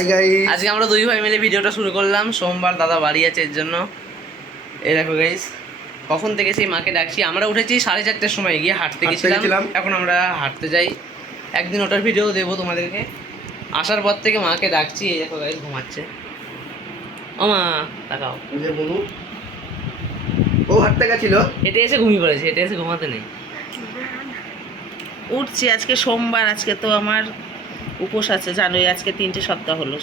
আজকে আমরা দুই ভাই মিলে ভিডিওটা শুরু করলাম। সোমবার দাদা বাড়ি আছে এর জন্য। এই দেখো গাইস, কখন থেকে সেই মাকে ডাকছি। আমরা উঠেছি 4:30টার সময়, গিয়ে হাঁটতে গেছিলাম। এখন আমরা হাঁটতে যাই, একদিন ওটার ভিডিও দেবো তোমাদেরকে। আসার পর থেকে মাকে ডাকছি। এই দেখো গাইস ঘুমাচ্ছে। ও মা তাকাও, ও হাঁটতে গেছিল, হেঁটে এসে ঘুমিয়ে পড়েছে, হেঁটে এসে ঘুমাতে নেই। উঠছি আজকে সোমবার, আজকে তো আমার উপোস আছে জানোই। আজকে 3টে সপ্তাহ হলো,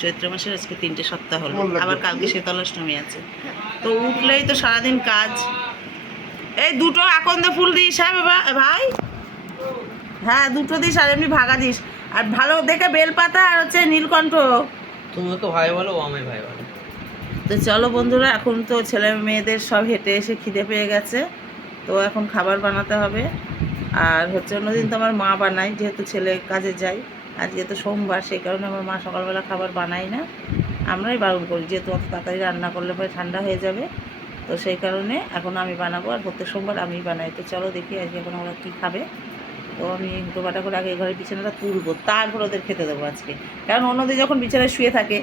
চৈত্র মাসের আজকে 3টে সপ্তাহ হলো। আবার কালকে শীতলাষ্টমী আছে, তো উঠলেই তো সারাদিন কাজ। এই দুটো আকন্দ ফুল দিস, হ্যাঁ বাবা ভাই, হ্যাঁ দুটো দিস, আর এমনি ভাগা দিস, আর ভালো দেখে বেলপাতা আর হচ্ছে নীলকণ্ঠ। তুমি তো ভাই বলো, ও আমায় ভাই বলো। তো চলো বন্ধুরা, এখন তো ছেলে মেয়েদের সব হেঁটে এসে খিদে পেয়ে গেছে, তো এখন খাবার বানাতে হবে। আর হচ্ছে অন্যদিন তো আমার মা বানায়, যেহেতু ছেলে কাজে যায়। আজকে তো সোমবার, সেই কারণে আমার মা সকালবেলা খাবার বানায় না, আমরাই বারণ করি, যেহেতু অত তাড়াতাড়ি রান্না করলে পরে ঠান্ডা হয়ে যাবে। তো সেই কারণে এখন আমি বানাবো, আর প্রত্যেক সোমবার আমিই বানাই। তো চলো দেখি আজকে এখন ওরা কী খাবে। তো আমি ডোবাটা করে আগে ঘরের বিছানাটা তুলবো, তারপর ওদের খেতে দেবো আজকে। কারণ অন্যদিন যখন বিছানায় শুয়ে থাকে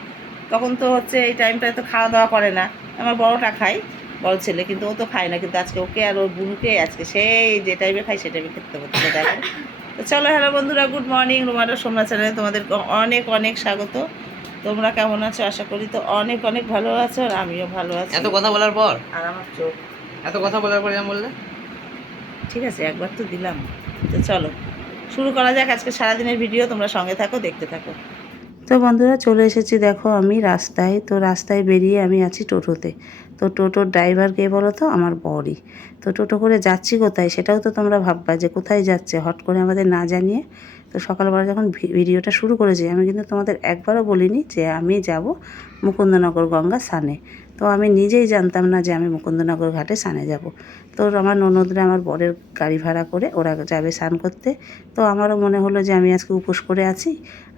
তখন তো হচ্ছে এই টাইমটায় তো খাওয়া দাওয়া করে না। আমার বড়টা খায়, বড় ছেলে, কিন্তু ও তো খায় না। কিন্তু আজকে ওকে আর ওর বুনুকে আজকে সেই যে টাইমে খায় সে টাইমে খেতে দেবো। দেখো, তো চলো। হ্যালো বন্ধুরা, গুড মর্নিং। রুমাটা সোমনাথ চ্যানেলে তোমাদের অনেক অনেক স্বাগত। তোমরা কেমন আছো? আশা করি তো অনেক অনেক ভালো আছো, আর আমিও ভালো আছি। এত কথা বলার পর, আর আমার চোখ, এত কথা বলার পর যেমন বললে, ঠিক আছে একবার তো দিলাম। তো চলো শুরু করা যাক আজকে সারাদিনের ভিডিও। তোমরা সঙ্গে থাকো, দেখতে থাকো। তো বন্ধুরা চলে এসেছি, দেখো আমি রাস্তায়। তো রাস্তায় বেরিয়ে আমি আছি টোটোতে। তো টোটোর ড্রাইভার কে বলো তো? আমার বরই। তো টোটো করে যাচ্ছি কোথায় সেটাও তো তোমরা ভাববা যে কোথায় যাচ্ছে হট করে আমাদের না জানিয়ে। তো সকালবেলা যখন ভিডিওটা শুরু করেছি আমি কিন্তু তোমাদের একবারও বলিনি যে আমি যাব মুকুন্দনগর গঙ্গা স্নানে। তো আমি নিজেই জানতাম না যে আমি মুকুন্দনগর ঘাটে স্নানে যাব। তো আমার ননদরা আমার বরের গাড়ি ভাড়া করে ওরা যাবে স্নান করতে। তো আমারও মনে হলো যে আমি আজকে উপোস করে আছি,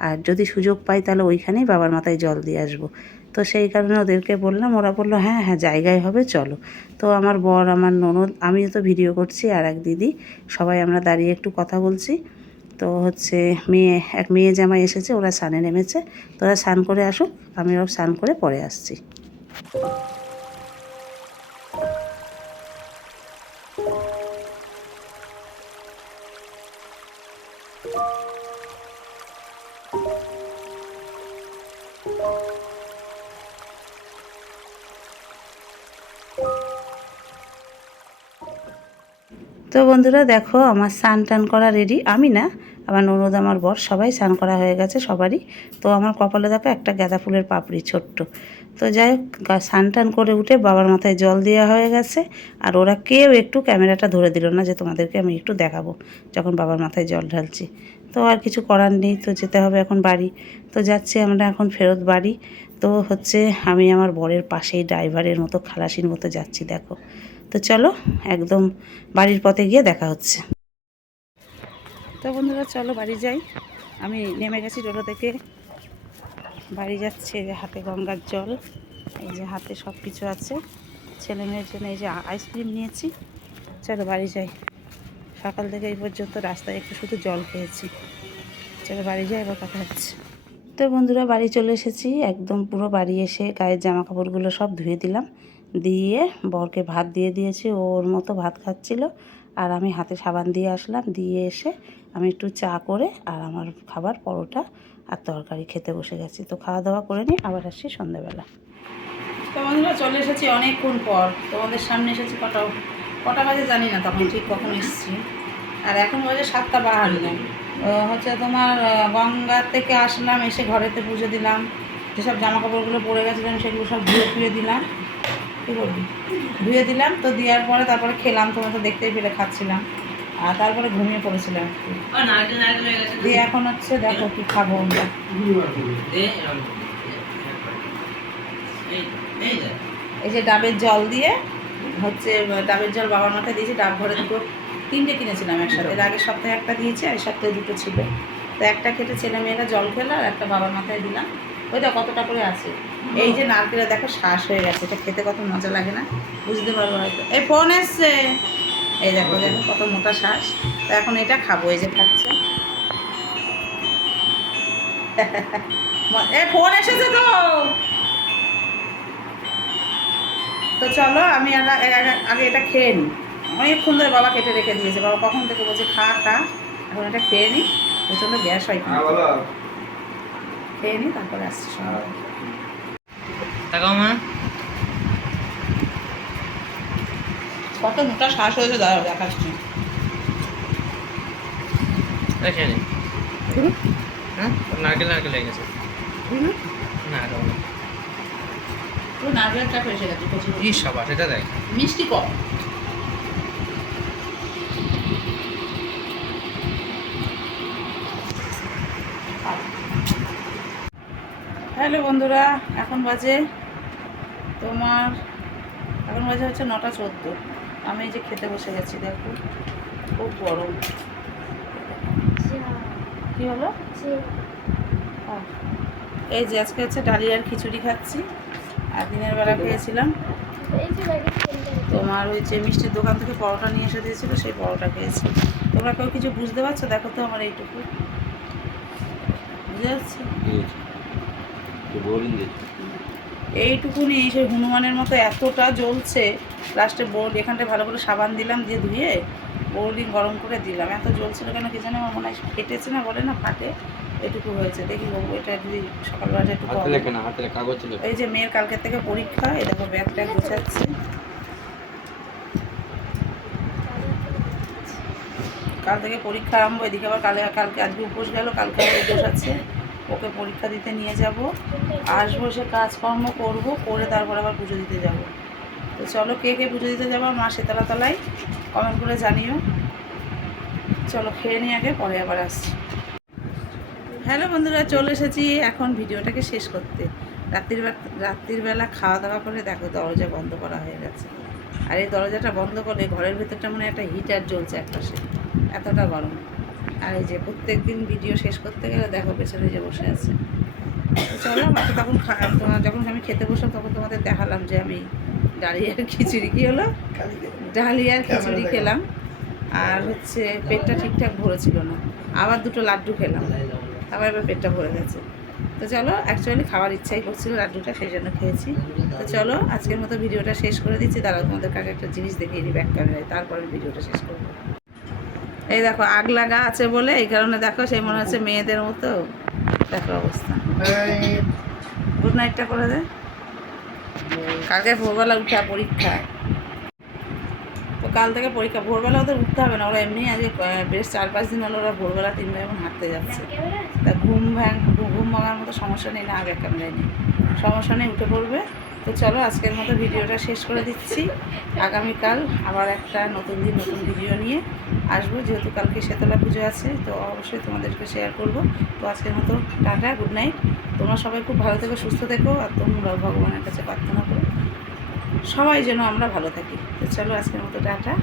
আর যদি সুযোগ পাই তাহলে ওইখানেই বাবার মাথায় জল দিয়ে আসবো। তো সেই কারণে ওদেরকে বললাম, ওরা বললো হ্যাঁ হ্যাঁ জায়গায় হবে, চলো। তো আমার বর, আমার ননদ, আমিও তো ভিডিও করছি, আর এক দিদি, সবাই আমরা দাঁড়িয়ে একটু কথা বলছি। তো হচ্ছে এক মেয়ে জামাই এসেছে, ওরা স্নানে নেমেছে। তো ওরা স্নান করে আসুক, আমিও স্নান করে পরে আসছি। তো বন্ধুরা দেখো, আমার স্নান টান করা রেডি। আমি না, আমার ননদ, আমার বর, সবাই স্নান করা হয়ে গেছে সবারই। তো আমার কপালে দেখো একটা গাঁদা ফুলের পাপড়ি ছোট্ট। তো যাই হোক, স্নান টান করে উঠে বাবার মাথায় জল দেওয়া হয়ে গেছে। আর ওরা কেউ একটু ক্যামেরাটা ধরে দিল না যে তোমাদেরকে আমি একটু দেখাবো যখন বাবার মাথায় জল ঢালছি। তো আর কিছু করার নেই, তো যেতে হবে এখন বাড়ি। তো যাচ্ছি আমরা এখন ফেরত বাড়ি। তো হচ্ছে আমি আমার বরের পাশেই ড্রাইভারের মতো খালাসির মতো যাচ্ছি, দেখো। তো চলো একদম বাড়ির পথে গিয়ে দেখা হচ্ছে। তো বন্ধুরা চলো বাড়ি যাই। আমি নেমে গেছি টোটো থেকে, বাড়ি যাচ্ছে। যে হাতে গঙ্গার জল, এই যে হাতে সব কিছু আছে। ছেলে মেয়ের জন্য এই যে আইসক্রিম নিয়েছি। চলো বাড়ি যাই। সকাল থেকে এই পর্যন্ত রাস্তায় একটু শুধু জল খেয়েছি। চলো বাড়ি যাই, এবার কথা হচ্ছে। তো বন্ধুরা বাড়ি চলে এসেছি, একদম পুরো বাড়ি এসে গায়ের জামা কাপড়গুলো সব ধুয়ে দিলাম। দিয়ে বরকে ভাত দিয়ে দিয়েছি, ওর মতো ভাত খাচ্ছিল। আর আমি হাতে সাবান দিয়ে আসলাম, দিয়ে এসে আমি একটু চা করে আর আমার খাবার পরোটা আর তরকারি খেতে বসে গেছি। তো খাওয়া দাওয়া করে নিই, আবার আসছি সন্ধ্যাবেলা। তো বন্ধুরা চলে এসেছি অনেকক্ষণ পর। তোমাদের সামনে এসেছি কটা কটা বাজে জানি না, তখন ঠিক কখন এসেছি। আর এখন বাজে 7:52। হচ্ছে তোমার গঙ্গা থেকে আসলাম, এসে ঘরেতে পুজো দিলাম। যেসব জামা কাপড়গুলো পরে গেছিলাম সেগুলো সব ধুয়ে দিলাম। কী করবি, ধুয়ে দিলাম। তো দেওয়ার পরে তারপরে খেলাম, তোমরা তো দেখতেই পেলে খাচ্ছিলাম। আর তারপরে ঘুমিয়ে পড়েছিলাম একটু। দিয়ে এখন হচ্ছে দেখো কি খাবো আমরা। এই যে ডাবের জল দিয়ে হচ্ছে, ডাবের জল বাবার মাথায় দিয়েছি। ডাব ভরে 3টে কিনেছিলাম একসাথে। এর আগের সপ্তাহে একটা দিয়েছি, আর এই সপ্তাহে 2টো ছিল। তো একটা খেটে ছেলে মেয়েরা জল খেলো, আর একটা বাবার মাথায় দিলাম। ওইটা কতটা করে আছে। এই যে নারকেলটা দেখো শ্বাস হয়ে গেছে, এটা খেতে কত মজা লাগে না, বুঝতে পারবো হয়তো। এই ফোন এসছে, এই দেখো দেখো কত মোটা শ্বাস। তো এখন এটা খাবো, এই যে খাচ্ছে। ফোন এসেছে তো। তো চলো আমি আগে এটা খেয়ে নিই। অনেকক্ষণ ধরে বাবা কেটে রেখে দিয়েছে, বাবা কখন থেকে বলছে খা খা, এখন এটা খেয়ে নিই। প্রচণ্ড গ্যাস হয় কিন্তু। খেয়ে নিই তারপরে আসছি সঙ্গে। তাকাও মা। কত মোটা শ্বাস হয়েছে দাঁড়াও দেখাচ্ছি। দেখে নি। হ্যাঁ নারকেল নারকেল হয়ে গেছে। না খাবো না। নারকেলটা ফেসে গেছে কি সবার সেটা দেখ। মিষ্টি কম। হ্যালো বন্ধুরা, এখন বাজে হচ্ছে 9:14। আমি এই যে খেতে বসে গেছি, দেখো খুব গরম। কি হলো? এই যে আজকে হচ্ছে ডালিয়ার খিচুড়ি খাচ্ছি, আর দিনের বেলা খেয়েছিলাম তোমার ওই যে মিষ্টির দোকান থেকে পরোটা নিয়ে এসে দিয়েছিলো, সেই পরোটা খেয়েছি। তোমরা কেউ কিছু বুঝতে পারছো? দেখো তো আমার এইটুকু বুঝতে পারছি। এইটুকুনি সেই হনুমানের মতো এতটা জ্বলছে। লাস্টে বোর্ড এখানটায় ভালো করে সাবান দিলাম, দিয়ে ধুয়ে বোর্ডিং গরম করে দিলাম। এত জ্বলছিল কেন কি জানি, আমার মনে হয় ফেটেছে না, বলে না ফাটে, এটুকু হয়েছে। দেখি বাবু এটা যদি সকালবেলাটা একটু এই যে মেয়ের কালকের থেকে পরীক্ষা, এই দেখো ব্যাগটা গোছাচ্ছে। কাল থেকে পরীক্ষা আরম্ভ, এদিকে আবার কালকে আজকে উপোস গেল, কালকে আবার উপোস আছে। ওকে পরীক্ষা দিতে নিয়ে যাব, আসবো, সে কাজকর্ম করব, করে তারপর আবার পুজো দিতে যাব। তো চলো কে কে পুজো দিতে যাবো মা শীতলা তলায় কমেন্ট করে জানিও। চলো খেয়ে নিই আগে, পরে আবার আসছি। হ্যালো বন্ধুরা, চলে এসেছি এখন ভিডিওটাকে শেষ করতে। রাত্রিবেলা খাওয়া দাওয়া করে দেখো দরজা বন্ধ করা হয়ে গেছে। আর এই দরজাটা বন্ধ করলে ঘরের ভেতরটা মানে একটা হিটার জ্বলছে একপাশে, এতটা গরম। আর এই যে প্রত্যেক দিন ভিডিও শেষ করতে গেলে দেখো পেছনে যে বসে আছে। চলো আমাকে তখন যখন আমি খেতে বসলাম তখন তোমাদের দেখালাম যে আমি ডালিয়ার খিচুড়ি, কী হলো, ডালিয়ার খিচুড়ি খেলাম। আর হচ্ছে পেটটা ঠিকঠাক ভরেছিল না, আবার 2টো লাড্ডু খেলাম, আবার এবার পেটটা ভরে গেছে। তো চলো, অ্যাকচুয়ালি খাওয়ার ইচ্ছাই করছিল লাড্ডুটা, সেই জন্য খেয়েছি। তো চলো আজকের মতো ভিডিওটা শেষ করে দিচ্ছি। দাঁড়াও তোমাদের কাছে একটা জিনিস দেখিয়ে দিই ব্যাক ক্যামেরায়, তারপরে ভিডিওটা শেষ করবো। এই দেখো আগ লাগা আছে বলে এই কারণে দেখো সেই মনে হচ্ছে মেয়েদের মতো, দেখো অবস্থা। গুড নাইটটা করে দে। কালকে ভোরবেলা উঠা পরীক্ষা, তো কাল থেকে পরীক্ষা। ভোরবেলা ওদের উঠতে হবে না, ওরা এমনি আজকে বেশ 4-5 দিন হলো ওরা ভোরবেলা 3 ভাই বোন হাঁটতে যাচ্ছে। তা ঘুম ভাঙার মতো সমস্যা নেই, না আগে ক্যামেরায় নেই, সমস্যা নেই, উঠে পড়বে। তো চলো আজকের মতো ভিডিওটা শেষ করে দিচ্ছি। আগামীকাল আবার একটা নতুন দিন নতুন ভিডিও নিয়ে আসবো, যেহেতু কালকে শীতলা পুজো আছে, তো অবশ্যই তোমাদেরকে শেয়ার করব। তো আজকের মতো টাটা, গুড নাইট। তোমরা সবাই খুব ভালো থেকো, সুস্থ থেকো, আর তোমরাও ভগবানের কাছে প্রার্থনা করো সবাই যেন আমরা ভালো থাকি। তো চলো আজকের মতো টাটা।